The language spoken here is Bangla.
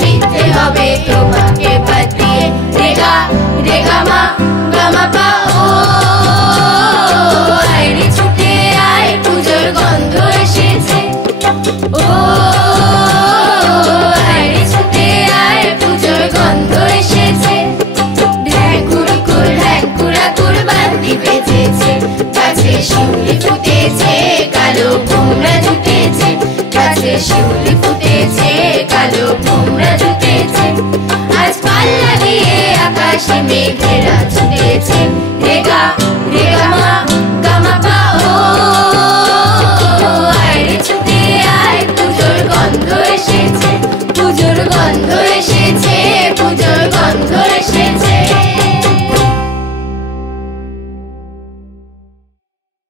মিথ্যে হবে তোমাকে বাদ দিয়ে। রেগা রেগা মা গামা পা ও, আয়রে ছুটে আয় পুজোর গন্ধ এসেছে। ও আয়রে ছুটে আয় পুজোর গন্ধ এসেছে। ঢ্যাকুর বান্দি বেজেছে, গাছে শিউলি ফুটেছে, কালো ভোমরা জুটেছে। গাছে শিউলি ফুটেছে, কালো ভোমরা জুটেছে। আজ পাল্লা দিয়ে আকাশে মেঘেরা ছুটেছে। রেগা